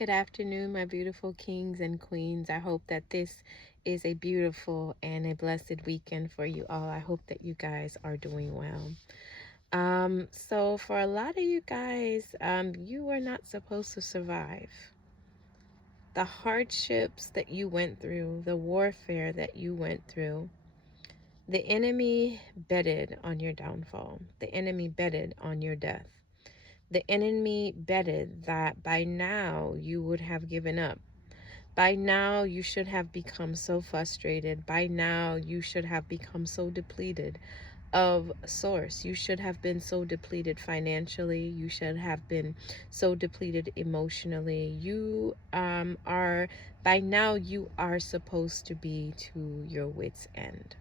Good afternoon, my beautiful kings and queens. I hope that this is a beautiful and a blessed weekend for you all. I hope that you guys are doing well. So for a lot of you guys, you were not supposed to survive. The hardships that you went through, the warfare that you went through, the enemy betted on your downfall. The enemy betted on your death. The enemy betted that by now you would have given up. By now, you should have become so frustrated. By now, you should have become so depleted of source. You should have been so depleted financially. You should have been so depleted emotionally. By now, you are supposed to be to your wits' end.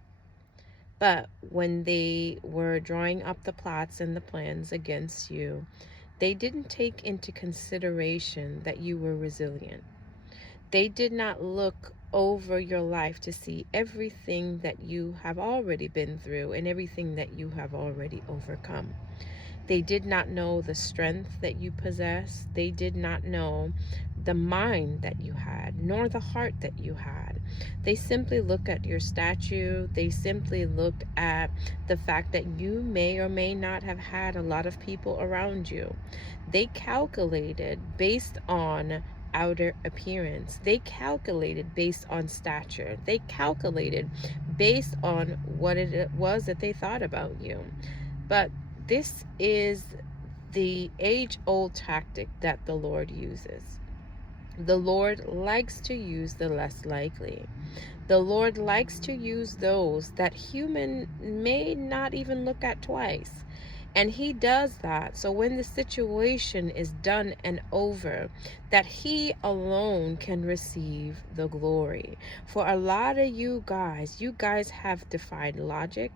But when they were drawing up the plots and the plans against you, they didn't take into consideration that you were resilient. They did not look over your life to see everything that you have already been through and everything that you have already overcome. They did not know the strength that you possess. They did not know the mind that you had, nor the heart that you had. They simply looked at your statue. They simply looked at the fact that you may or may not have had a lot of people around you. They calculated based on outer appearance. They calculated based on stature. They calculated based on what it was that they thought about you. But this is the age-old tactic that the Lord uses. The Lord likes to use the less likely. The Lord likes to use those that human may not even look at twice. And he does that so when the situation is done and over, that he alone can receive the glory. For a lot of you guys have defied logic.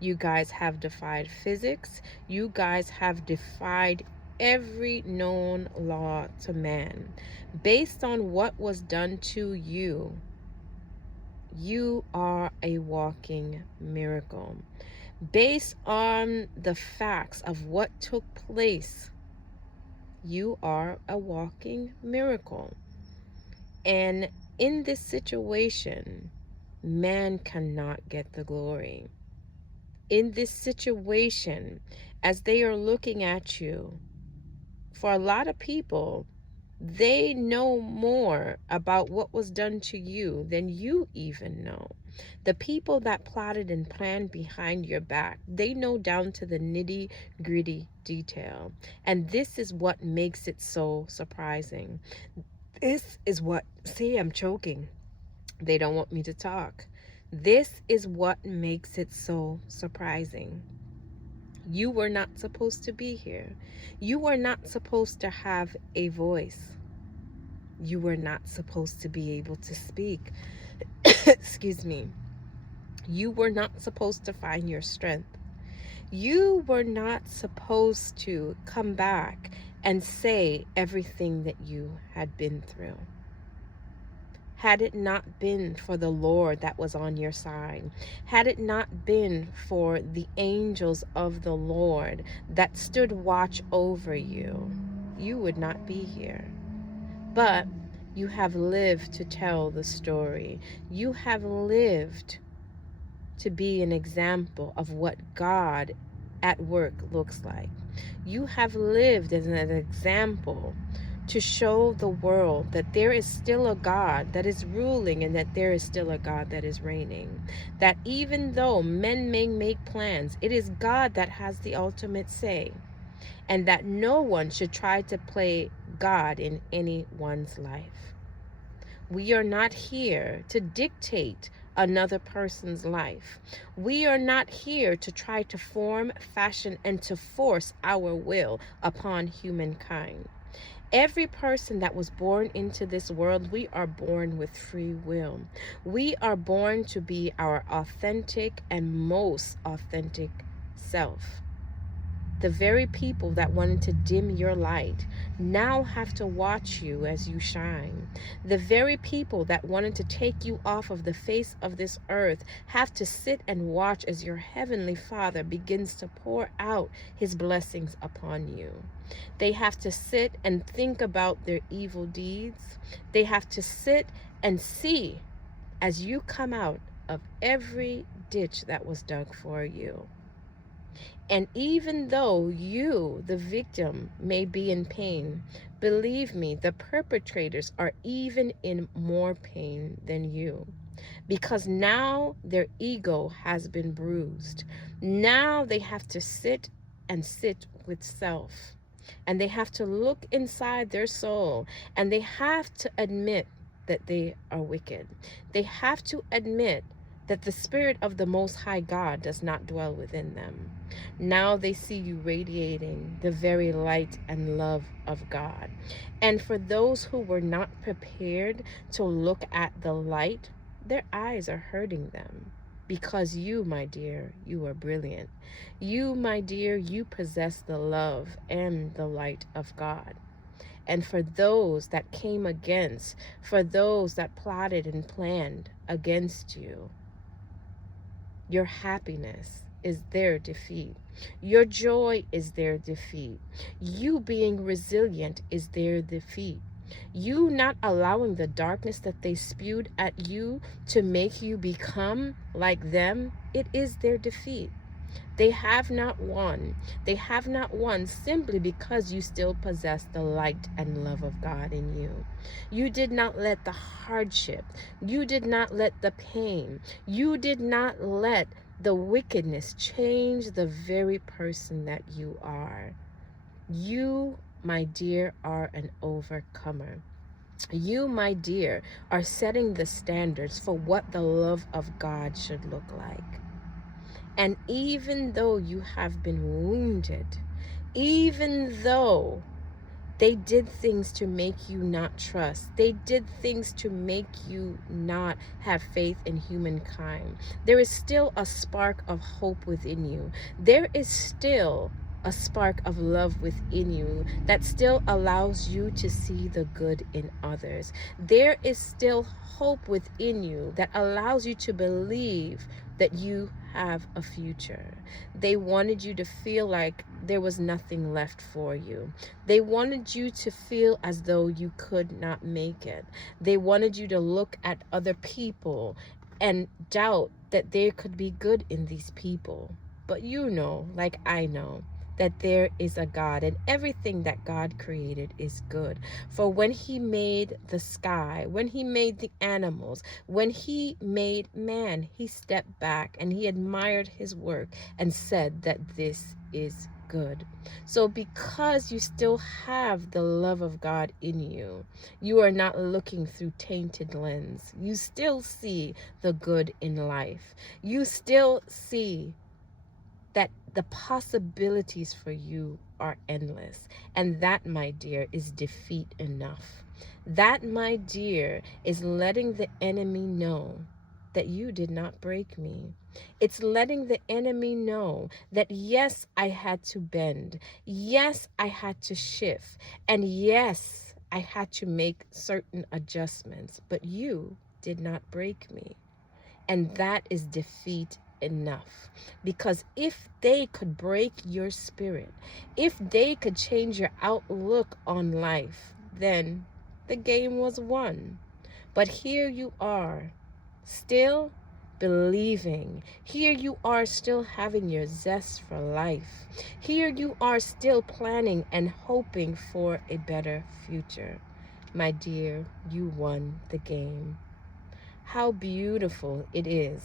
You guys have defied physics. You guys have defied every known law to man. Based on what was done to you, you are a walking miracle. Based on the facts of what took place, you are a walking miracle. And in this situation, man cannot get the glory. In this situation, as they are looking at you, for a lot of people, they know more about what was done to you than you even know. The people that plotted and planned behind your back, they know down to the nitty-gritty detail. And this is what makes it so surprising. This is what, see, I'm choking. They don't want me to talk. This is what makes it so surprising. You were not supposed to be here. You were not supposed to have a voice. You were not supposed to be able to speak. Excuse me. You were not supposed to find your strength. You were not supposed to come back and say everything that you had been through. Had it not been for the Lord that was on your side, had it not been for the angels of the Lord that stood watch over you, you would not be here. But you have lived to tell the story. You have lived to be an example of what God at work looks like. You have lived as an example to show the world that there is still a God that is ruling and that there is still a God that is reigning. That even though men may make plans, it is God that has the ultimate say. And that no one should try to play God in anyone's life. We are not here to dictate another person's life. We are not here to try to form, fashion, and to force our will upon humankind. Every person that was born into this world, we are born with free will. We are born to be our authentic and most authentic self. The very people that wanted to dim your light now have to watch you as you shine. The very people that wanted to take you off of the face of this earth have to sit and watch as your heavenly Father begins to pour out his blessings upon you. They have to sit and think about their evil deeds. They have to sit and see as you come out of every ditch that was dug for you. And even though you, the victim, may be in pain, believe me, the perpetrators are even in more pain than you. Because now their ego has been bruised. Now they have to sit and sit with self. And they have to look inside their soul. And they have to admit that they are wicked. They have to admit that the Spirit of the Most High God does not dwell within them. Now they see you radiating the very light and love of God. And for those who were not prepared to look at the light, their eyes are hurting them. Because you, my dear, you are brilliant. You, my dear, you possess the love and the light of God. And for those that came against, for those that plotted and planned against you, your happiness is their defeat. Your joy is their defeat. You being resilient is their defeat. You not allowing the darkness that they spewed at you to make you become like them, it is their defeat. They have not won. They have not won simply because you still possess the light and love of God in you. You did not let the hardship, you did not let the pain, you did not let the wickedness change the very person that you are. You, my dear, are an overcomer. You, my dear, are setting the standards for what the love of God should look like. And even though you have been wounded, even though they did things to make you not trust, they did things to make you not have faith in humankind, there is still a spark of hope within you. There is still a spark of love within you that still allows you to see the good in others. There is still hope within you that allows you to believe that you have a future. They wanted you to feel like there was nothing left for you. They wanted you to feel as though you could not make it. They wanted you to look at other people and doubt that there could be good in these people. But you know, like I know, that there is a God, and everything that God created is good. For when he made the sky, when he made the animals, when he made man, he stepped back and he admired his work and said that this is good. So because you still have the love of God in you, you are not looking through tainted lens. You still see the good in life. You still see that the possibilities for you are endless. And that, my dear, is defeat enough. That, my dear, is letting the enemy know that you did not break me. It's letting the enemy know that yes, I had to bend. Yes, I had to shift. And yes, I had to make certain adjustments. But you did not break me. And that is defeat enough. Because if they could break your spirit, if they could change your outlook on life, then the game was won. But here you are, still believing. Here you are still having your zest for life. Here you are still planning and hoping for a better future. My dear, you won the game. How beautiful it is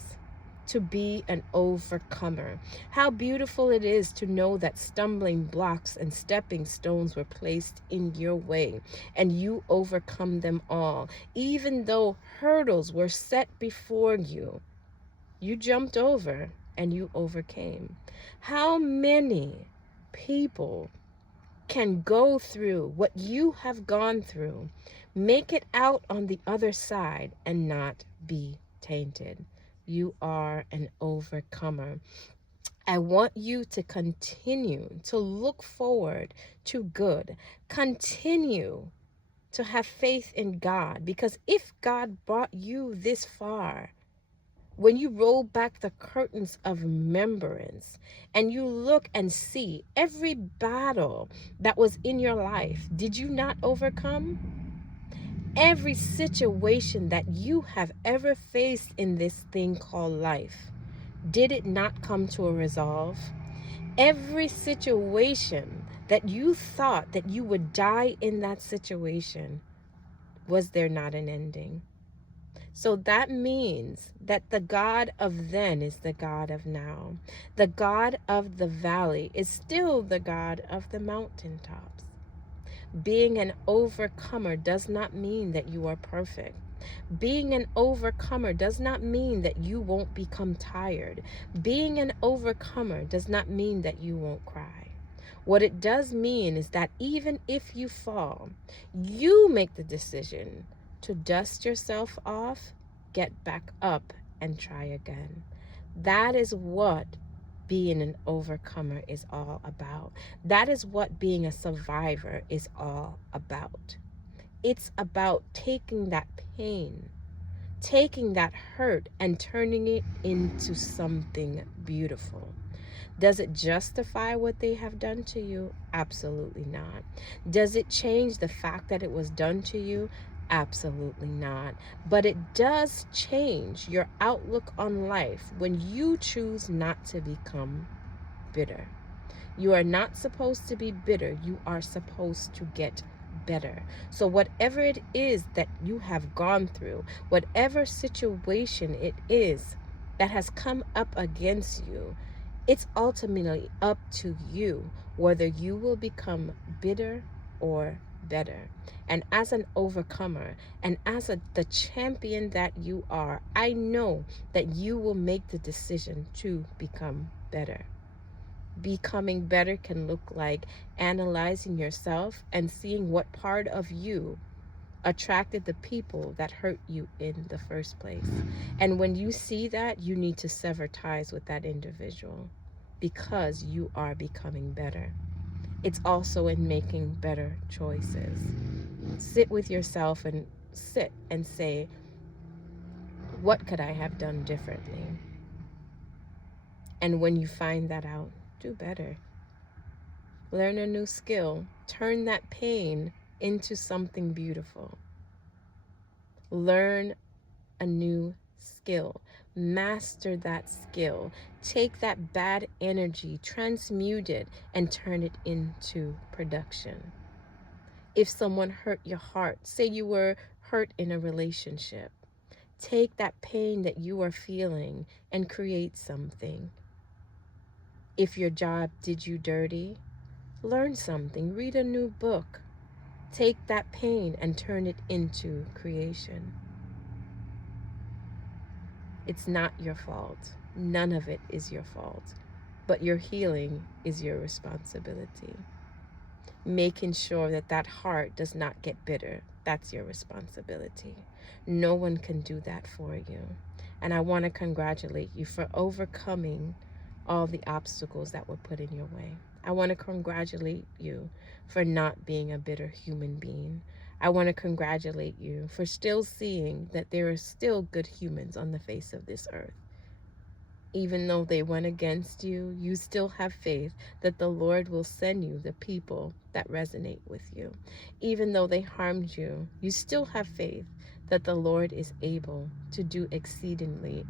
to be an overcomer. How beautiful it is to know that stumbling blocks and stepping stones were placed in your way and you overcome them all. Even though hurdles were set before you, you jumped over and you overcame. How many people can go through what you have gone through, make it out on the other side, and not be tainted? You are an overcomer. I want you to continue to look forward to good. Continue to have faith in God, because if God brought you this far, When you roll back the curtains of remembrance and you look and see every battle that was in your life, did you not overcome? Every situation that you have ever faced in this thing called life, did it not come to a resolve? Every situation that you thought that you would die in that situation, was there not an ending? So that means that the God of then is the God of now. The God of the valley is still the God of the mountaintops. Being an overcomer does not mean that you are perfect. Being an overcomer does not mean that you won't become tired. Being an overcomer does not mean that you won't cry. What it does mean is that even if you fall, you make the decision to dust yourself off, get back up, and try again. That is what being an overcomer is all about. That is what being a survivor is all about. It's about taking that pain, taking that hurt, and turning it into something beautiful. Does it justify what they have done to you? Absolutely not. Does it change the fact that it was done to you? Absolutely not. But it does change your outlook on life when you choose not to become bitter. You are not supposed to be bitter. You are supposed to get better. So whatever it is that you have gone through, whatever situation it is that has come up against you, it's ultimately up to you whether you will become bitter or better. And as an overcomer and as the champion that you are, I know that you will make the decision to become better. Becoming better can look like analyzing yourself and seeing what part of you attracted the people that hurt you in the first place. And when you see that, you need to sever ties with that individual because you are becoming better. It's also in making better choices. Sit with yourself and sit and say, what could I have done differently? And when you find that out, do better. Learn a new skill. Turn that pain into something beautiful. Learn a new skill. Master that skill. Take that bad energy, transmute it, and turn it into production. If someone hurt your heart, say you were hurt in a relationship, take that pain that you are feeling and create something. If your job did you dirty, learn something, read a new book. Take that pain and turn it into creation. It's not your fault. None of it is your fault. But your healing is your responsibility. Making sure that that heart does not get bitter, that's your responsibility. No one can do that for you. And I want to congratulate you for overcoming all the obstacles that were put in your way. I want to congratulate you for not being a bitter human being. I want to congratulate you for still seeing that there are still good humans on the face of this earth. Even though they went against you, you still have faith that the Lord will send you the people that resonate with you. Even though they harmed you, you still have faith that the Lord is able to do exceedingly